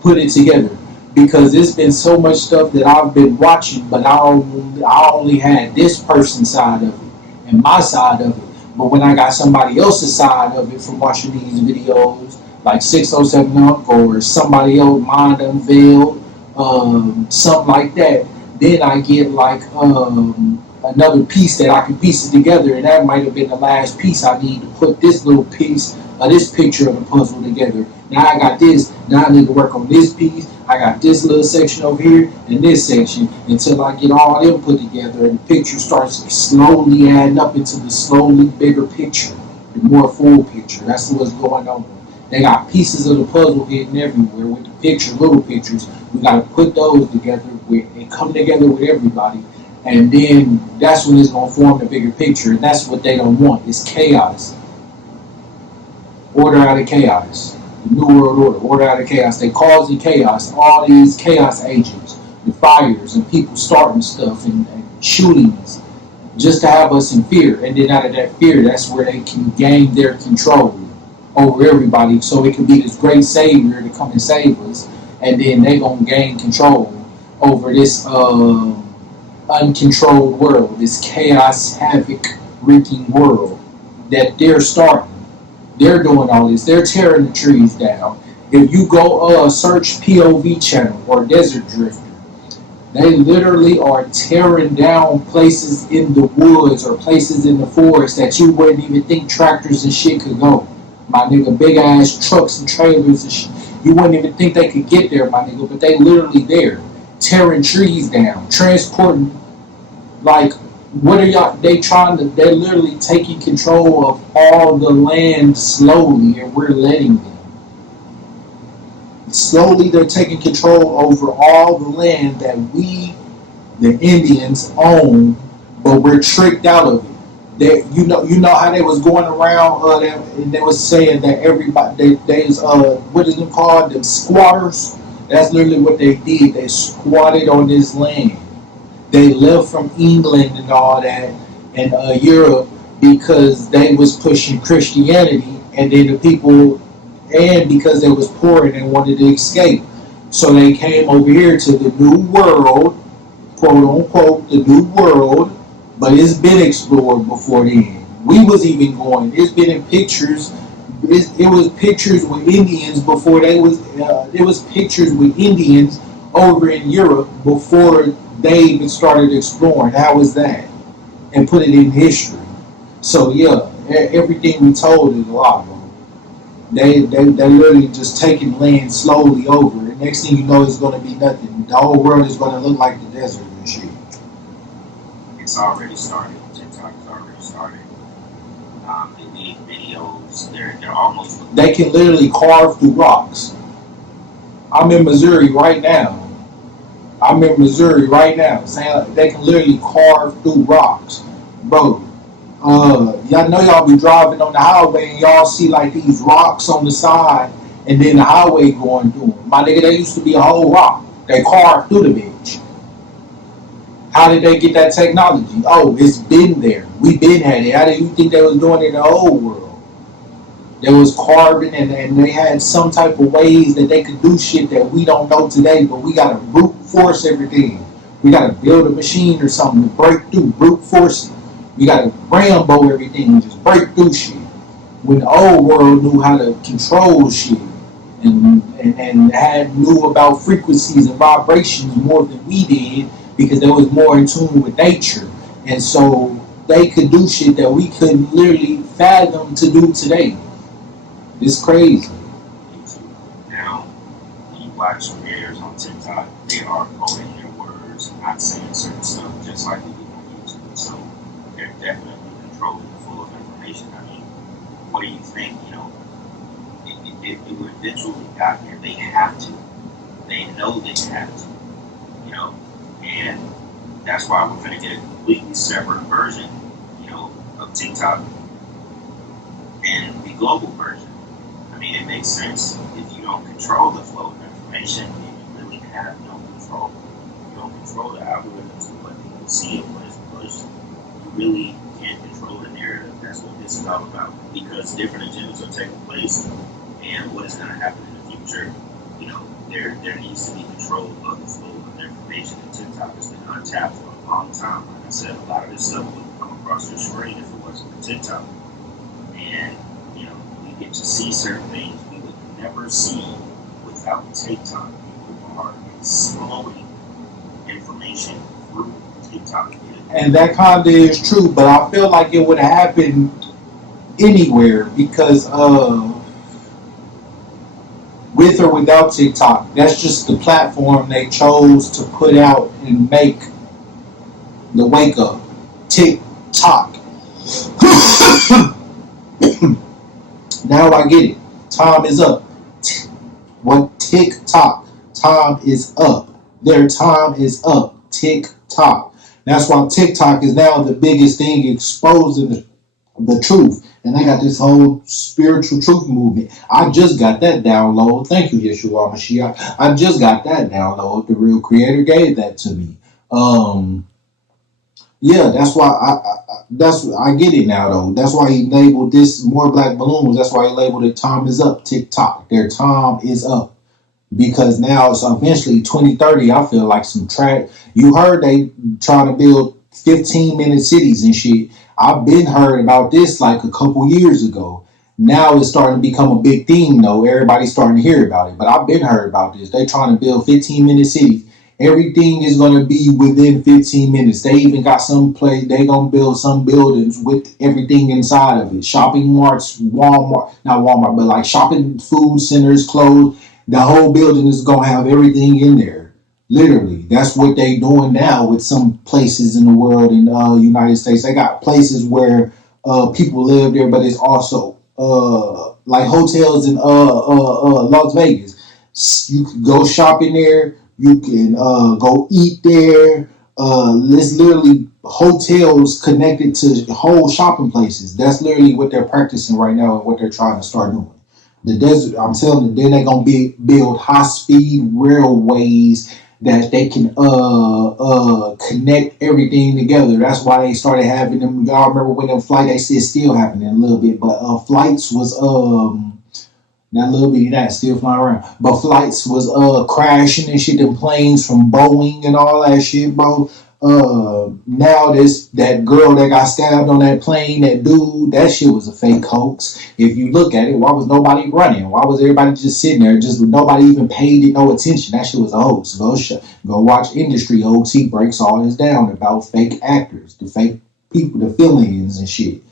put it together. Because there's been so much stuff that I've been watching, but I only had this person's side of it and my side of it. But when I got somebody else's side of it from watching these videos, like 607 Up or somebody else, Mind Unveiled, something like that, then I get like another piece that I can piece it together, and that might have been the last piece I need to put this little piece of this picture of the puzzle together. Now I got this, now I need to work on this piece, I got this little section over here and this section until I get all them put together and the picture starts slowly adding up into the slowly bigger picture, the more full picture. That's what's going on. They got pieces of the puzzle hidden everywhere with the picture, little pictures. We got to put those together and come together with everybody. And then that's when it's going to form the bigger picture. And that's what they don't want. It's chaos. Order out of chaos. The New World Order out of chaos. They cause the chaos. All these chaos agents, the fires and people starting stuff and shootings just to have us in fear. And then out of that fear, that's where they can gain their control over everybody, so it can be this great savior to come and save us, and then they gonna gain control over this uncontrolled world, this chaos, havoc, wreaking world that they're starting. They're doing all this. They're tearing the trees down. If you go search POV channel or Desert Drifter, they literally are tearing down places in the woods or places in the forest that you wouldn't even think tractors and shit could go. My nigga, big ass trucks and trailers and shit. You wouldn't even think they could get there, my nigga, but they literally there, tearing trees down, transporting, like, what are y'all, they're literally taking control of all the land slowly, and we're letting them. Slowly, they're taking control over all the land that we, the Indians, own, but we're tricked out of it. You know how they was going around and they was saying that everybody there's what is it called, them squatters. That's literally what they did. They squatted on this land. They left from England and all that and Europe because they was pushing Christianity, and then the people, and because they was poor and they wanted to escape, so they came over here to the New World, quote unquote, the New World. But it's been explored before then. We was even going. It's been in pictures. It was pictures with Indians before they was. It was pictures with Indians over in Europe before they even started exploring. How was that? And put it in history. So yeah, everything we told is a lie, bro. They literally just taking land slowly over. And next thing you know, it's going to be nothing. The whole world is going to look like the desert and shit. It's already started. TikTok has already started. They make videos. They're almost. They can literally carve through rocks. I'm in Missouri right now. Saying they can literally carve through rocks, bro. Y'all know y'all be driving on the highway and y'all see like these rocks on the side, and then the highway going through them. My nigga, they used to be a whole rock. They carved through the bitch. How did they get that technology? Oh, it's been there. We been had it. How do you think they was doing it in the old world? There was carving, and they had some type of ways that they could do shit that we don't know today, but we gotta brute force everything. We gotta build a machine or something to break through, brute force it. We gotta Rambo everything and just break through shit. When the old world knew how to control shit and knew about frequencies and vibrations more than we did, because they was more in tune with nature. And so they could do shit that we couldn't literally fathom to do today. It's crazy. Now, when you watch creators on TikTok, they are quoting their words, not saying certain stuff, just like we do on YouTube. So they're definitely controlling the flow of information. I mean, what do you think? You know, if we eventually got there, they have to. They know they have to. You know, and that's why we're going to get a completely separate version, you know, of TikTok and the global version. I mean, it makes sense. If you don't control the flow of information, then you really have no control. You don't control the algorithms of what people see and what is pushed. You really can't control the narrative. That's what this is all about. Because different agendas are taking place, and what is going to happen in the future, you know, there needs to be control of the flow of information. And TikTok has been untapped for a long time. Like I said, a lot of this stuff wouldn't come across your screen if it wasn't for TikTok. And get to see certain things we would never see without TikTok. People are slowing information through TikTok. And that kind of is true, but I feel like it would have happened anywhere because with or without TikTok, that's just the platform they chose to put out and make the wake up. TikTok. Now I get it. Time is up. What? TikTok. Time is up. Their time is up. TikTok. That's why TikTok is now the biggest thing exposing the truth. And they got this whole spiritual truth movement. I just got that download. Thank you, Yeshua Mashiach. I just got that download. The real creator gave that to me. Yeah, that's why I get it now though. That's why he labeled this More Black Balloons. That's why he labeled it Time is Up. TikTok. Their time is up. Because now it's eventually 2030. I feel like some track. You heard they trying to build 15-minute cities and shit. I've been heard about this like a couple years ago. Now it's starting to become a big thing though. Everybody's starting to hear about it. But I've been heard about this. They trying to build 15-minute cities. Everything is going to be within 15 minutes. They even got some place. They going to build some buildings with everything inside of it. Shopping marts, Walmart, not Walmart, but like shopping food centers, clothes. The whole building is going to have everything in there. Literally. That's what they doing now with some places in the world in United States. They got places where people live there, but it's also like hotels in Las Vegas. You can go shopping there. You can go eat there. There's literally hotels connected to whole shopping places. That's literally what they're practicing right now and what they're trying to start doing. The desert, I'm telling you, then they're going to build high-speed railways that they can connect everything together. That's why they started having them. Y'all remember when them flights, they see it's still happening a little bit, but flights was not a little bitty that still flying around. But flights was crashing and shit, them planes from Boeing and all that shit, bro. Now that girl that got stabbed on that plane, that dude, that shit was a fake hoax. If you look at it, why was nobody running? Why was everybody just sitting there? Just nobody even paid it no attention. That shit was a hoax. Go watch Industry OT breaks all this down about fake actors, the fake people, the fill-ins and shit.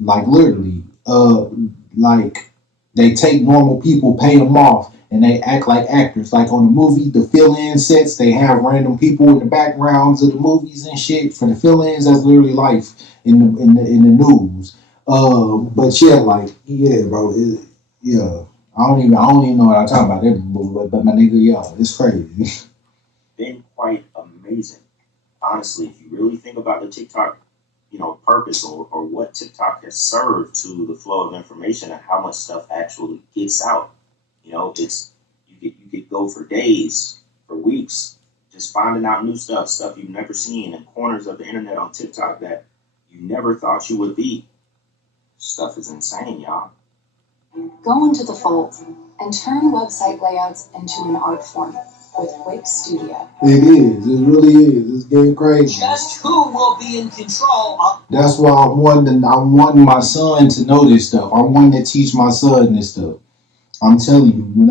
Like literally, like They take normal people, pay them off, and they act like actors. Like on the movie, the fill-in sets, they have random people in the backgrounds of the movies and shit for the fill-ins. That's literally life in the news. But yeah, like bro, yeah. I don't even know what I'm talking about. But my nigga, yeah, it's crazy. Been quite amazing, honestly. If you really think about the TikTok, purpose or what TikTok has served to the flow of information and how much stuff actually gets out. It's you could go for days, for weeks, just finding out new stuff you've never seen in corners of the internet on TikTok that you never thought you would be. Stuff is insane, y'all. Go into the Fold and turn website layouts into an art form with Wix Studio. It is. It really is. It's getting crazy. Just who will be in control of... That's why I'm wanting my son to know this stuff. I'm wanting to teach my son this stuff. I'm telling you, when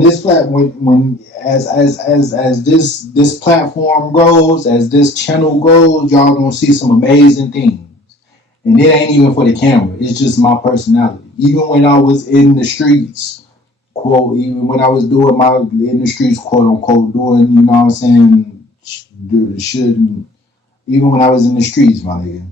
this as this platform grows, as this channel grows, y'all gonna see some amazing things. And it ain't even for the camera. It's just my personality. Even when I was in the streets, quote, even when I was doing in the streets, quote unquote, doing, you know what I'm saying, shouldn't, even when I was in the streets, my nigga,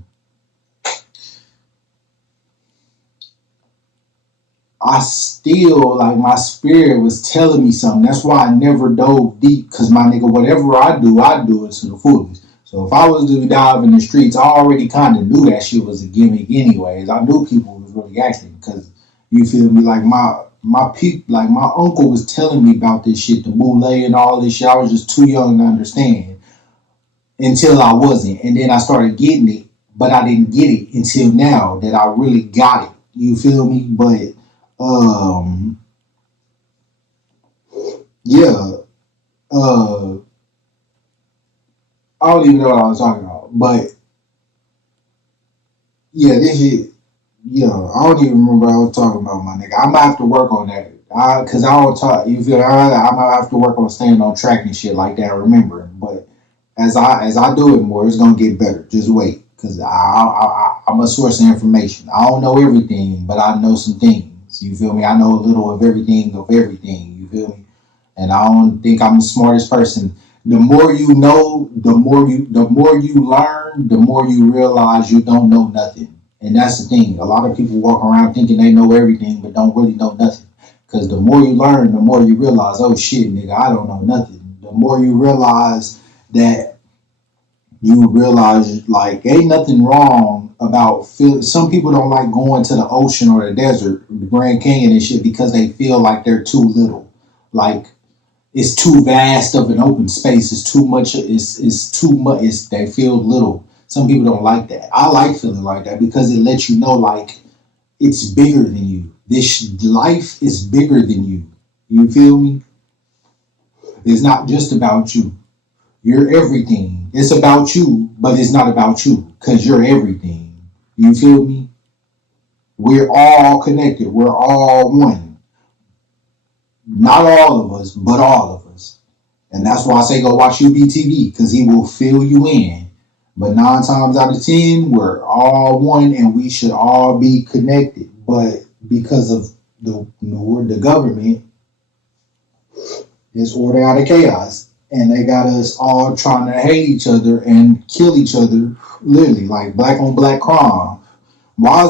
I still, like, my spirit was telling me something. That's why I never dove deep, because my nigga, whatever I do it to the fullest. So if I was to dive in the streets, I already kind of knew that shit was a gimmick anyways. I knew people was really acting, because, you feel me, like my uncle was telling me about this shit, the boule and all this shit. I was just too young to understand until I wasn't. And then I started getting it, but I didn't get it until now that I really got it. You feel me? But, I don't even know what I was talking about, but yeah, this shit, I don't even remember what I was talking about, my nigga. I'm gonna have to work on that, cause I don't talk. You feel me? I'm gonna have to work on staying on track and shit like that, remembering. But as I do it more, it's gonna get better. Just wait, cause I'm a source of information. I don't know everything, but I know some things. You feel me? I know a little of everything. You feel me? And I don't think I'm the smartest person. The more you know, the more you learn, the more you realize you don't know nothing. And that's the thing. A lot of people walk around thinking they know everything, but don't really know nothing. Because the more you learn, the more you realize, oh shit, nigga, I don't know nothing. The more you realize that like, ain't nothing wrong about some people don't like going to the ocean or the desert, the Grand Canyon and shit, because they feel like they're too little. Like, it's too vast of an open space. It's too much. It's too much. They feel little. Some people don't like that. I like feeling like that because it lets you know, like, it's bigger than you. This life is bigger than you. You feel me? It's not just about you. You're everything. It's about you, but it's not about you because you're everything. You feel me? We're all connected. We're all one. Not all of us, but all of us. And that's why I say go watch UBTV, because he will fill you in. But 9 times out of 10, we're all one and we should all be connected. But because of the government, it's order out of chaos. And they got us all trying to hate each other and kill each other, literally, like black on black crime. Why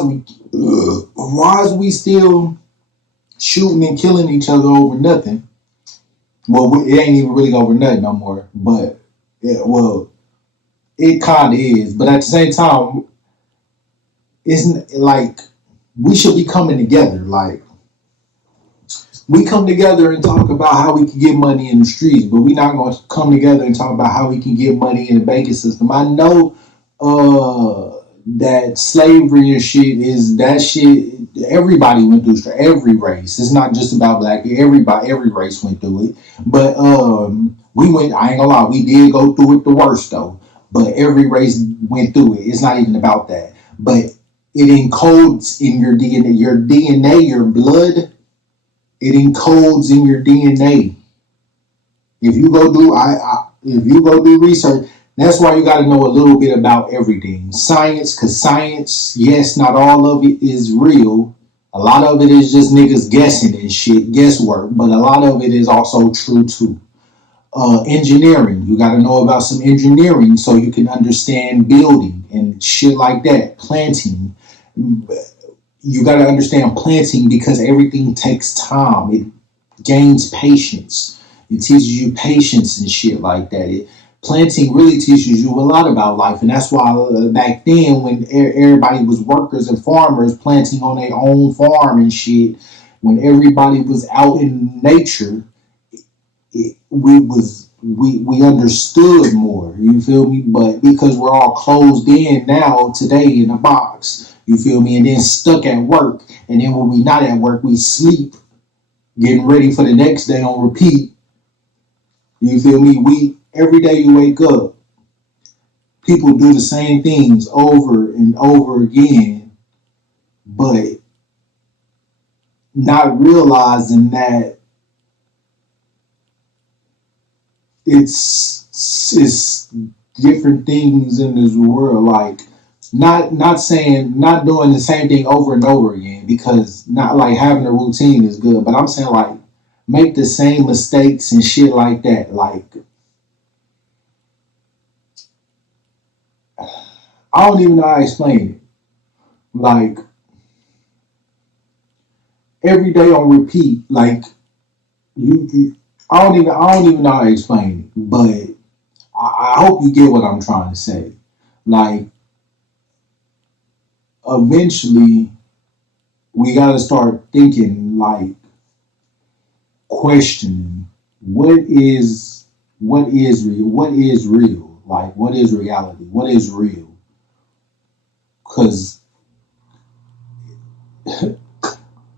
is we still shooting and killing each other over nothing? Well, it ain't even really over nothing no more. But, it kind of is. But at the same time, isn't like we should be coming together. Like, we come together and talk about how we can get money in the streets, but we're not going to come together and talk about how we can get money in the banking system. I know that slavery and shit everybody went through, every race. It's not just about black people. Every race went through it. But I ain't gonna lie, we did go through it the worst though. But every race went through it. It's not even about that. But it encodes in your DNA, your blood. It encodes in your DNA. If you go do research, That's why you got to know a little bit about everything. Science, because science, yes, not all of it is real. A lot of it is just niggas guessing and shit, guesswork. But a lot of it is also true too. Engineering, you got to know about some engineering so you can understand building and shit like that. Planting, you got to understand planting because everything takes time. It gains patience. It teaches you patience and shit like that. Planting really teaches you a lot about life, and that's why back then, when everybody was workers and farmers planting on their own farm and shit, when everybody was out in nature, we understood more. You feel me? But because we're all closed in now today in a box, you feel me, and then stuck at work, and then when we not at work, we sleep, getting ready for the next day on repeat. You feel me? Every day you wake up, people do the same things over and over again, but not realizing that it's different things in this world. Like not doing the same thing over and over again, because not like having a routine is good, but I'm saying like make the same mistakes and shit like that. Like I don't even know how to explain it. Like every day on repeat, like I don't even know how to explain it, but I hope you get what I'm trying to say. Like eventually we gotta start thinking, like questioning what is real, like what is reality, what is real. Because if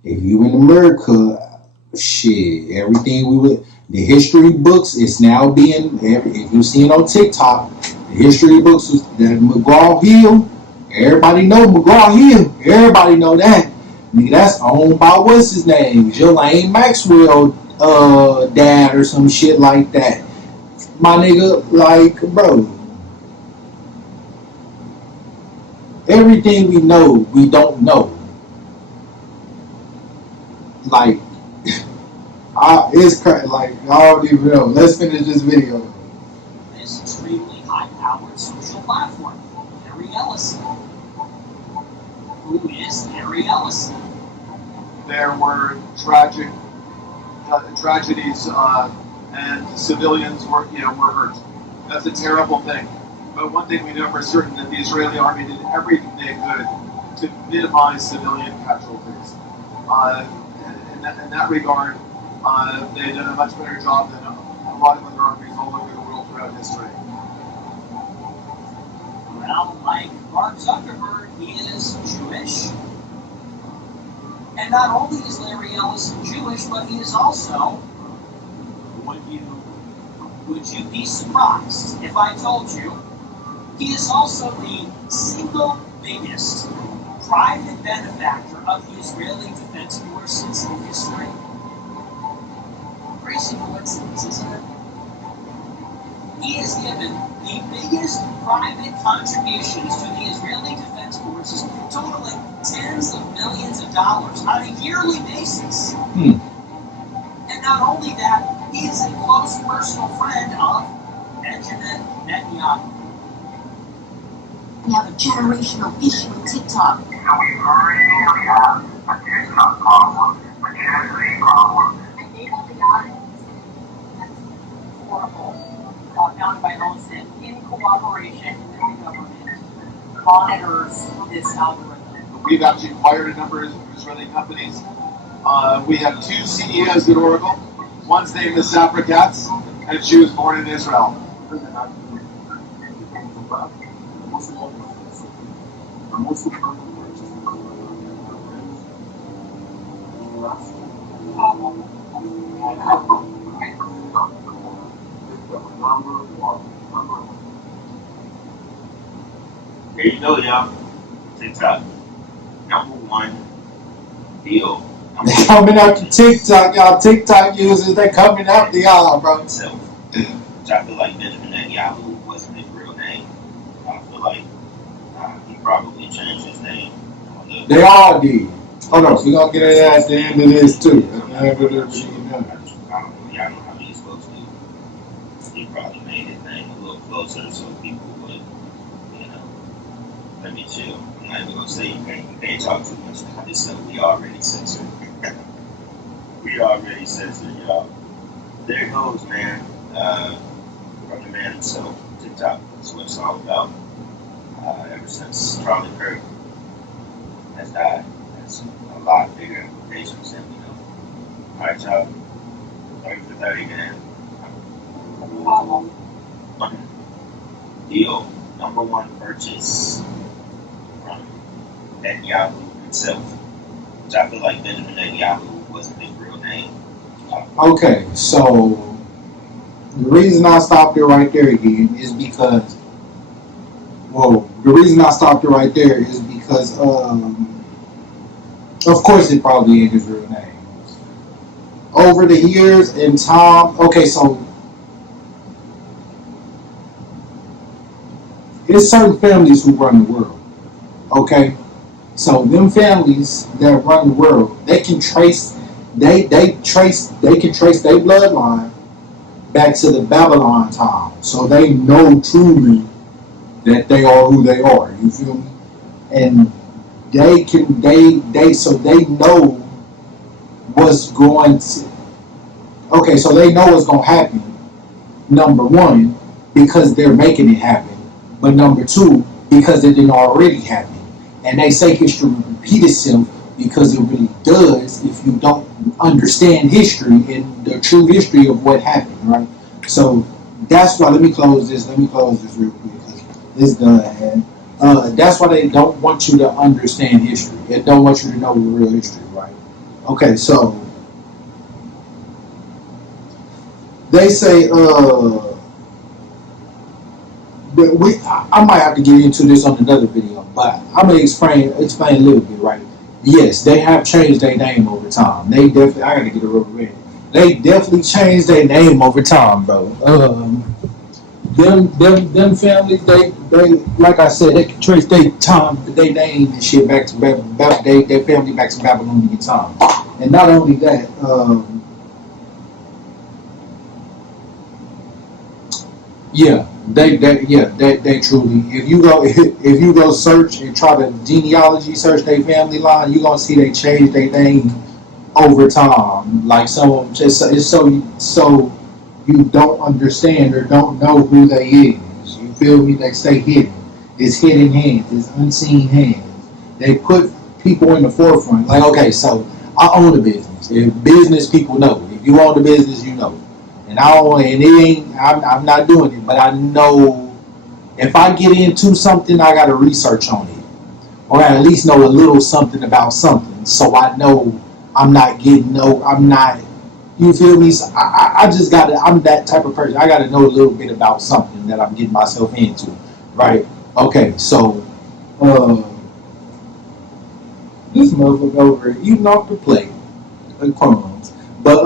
you in America, shit, everything the history books is now being, if you seen on TikTok, the history books is that McGraw-Hill, everybody know McGraw-Hill, everybody know that. Nigga, that's owned by what's his name, Ghislaine Maxwell, dad or some shit like that. My nigga, like, bro, everything we know, we don't know. Like, it's crazy. Like, I don't even know. Let's finish this video. This extremely high-powered social platform, Larry Ellison. Who is Larry Ellison? There were tragedies, and civilians were hurt. That's a terrible thing. But one thing we know for certain, that the Israeli army did everything they could to minimize civilian casualties. In that regard, they've done a much better job than a lot of other armies all over the world throughout history. Well, like Mark Zuckerberg, he is Jewish. And not only is Larry Ellison Jewish, but he is also, would you be surprised if I told you, he is also the single biggest private benefactor of the Israeli Defense Forces in history? Crazy coincidence, isn't it? He has given the biggest private contributions to the Israeli Defense Forces, totaling tens of millions of dollars on a yearly basis. And not only that, he is a close personal friend of Benjamin Netanyahu. We have a generational issue with TikTok. We already have a TikTok problem, a Gen Z problem. I think the audience that's horrible. Founded by Ellison in cooperation with the government monitors this algorithm. We've actually acquired a number of Israeli companies. We have two CEOs at Oracle. One's name is Safra Katz, and she was born in Israel. There you go, y'all. TikTok. #1 deal. They coming after TikTok, y'all. TikTok users, they coming after y'all, bro. Which I feel like Benjamin Netanyahu wasn't his real name. probably change his name. They all did. Hold on, we gonna get it at the end of this too. At the end of this, I don't know. Y'all know how these folks do. He probably made his name a little closer so people would, let me chill. I'm not even gonna say you can't talk too much about this stuff. We already censored. We already censored, y'all. There it goes, man. From the man himself, TikTok. That's what it's all about. Ever since Charlie Kirk has died, that's a lot bigger implications than we know. All right, y'all. 30 for 30, man. Deal. Number one purchase from Netanyahu himself, which I feel like Benjamin Netanyahu wasn't his real name. Okay, so the reason I stopped it right there again is because, the reason I stopped it right there is because, of course, it probably ain't his real name. Over the years and time, okay, so there's certain families who run the world, okay? So them families that run the world, they can trace, they can trace their bloodline back to the Babylon time. So they know truly that they are who they are. You feel me? And they know what's going to. Okay, so they know what's gonna happen. Number one, because they're making it happen. But number two, because it didn't already happen. And they say history will repeat itself because it really does if you don't understand history and the true history of what happened, right? So that's why, let me close this real quick because it's done. That's why they don't want you to understand history. They don't want you to know the real history, right? Okay, so they say, I might have to get into this on another video, but I'm gonna explain a little bit, right? Yes, they have changed their name over time. They definitely, I gotta get a rubber band. They definitely changed their name over time, bro. Them families, they like I said, they can trace their name and shit back to their family back to Babylonian time. And not only that, they truly. If you go search and try to genealogy search their family line, you gonna see they change their name over time. Like some of them just it's so you don't understand or don't know who they is. You feel me? They stay hidden. It's hidden hands. It's unseen hands. They put people in the forefront. Like, okay, so I own a business. If business people know, if you own the business, you know. And I'm not doing it, but I know if I get into something, I got to research on it, or at least know a little something about something, so I know I'm not. You feel me? So I just gotta. I'm that type of person. I gotta know a little bit about something that I'm getting myself into, right? Okay, so this motherfucker over here eating off the plate, crumbs, but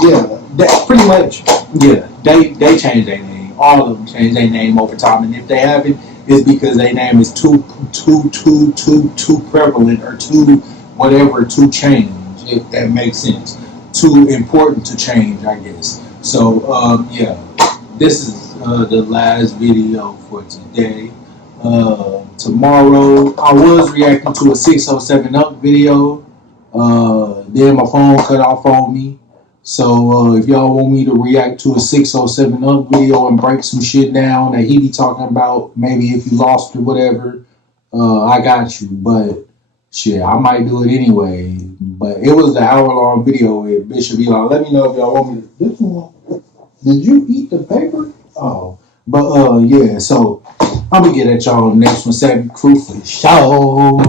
yeah, that pretty much. Yeah, they changed their name. All of them changed their name over time, and if they haven't, it's because their name is too prevalent or too change. If that makes sense, too important to change, I guess. So this is the last video for today. Tomorrow I was reacting to a 607 Up video. Then my phone cut off on me. So if y'all want me to react to a 607 Up video and break some shit down that he be talking about, maybe if you lost or whatever, I got you. But shit, I might do it anyway. But it was an hour-long video with Bishop Eli. Let me know if y'all want me to. This one, did you eat the paper? Oh. But yeah, so I'm gonna get at y'all next one. 7 Crew for the show.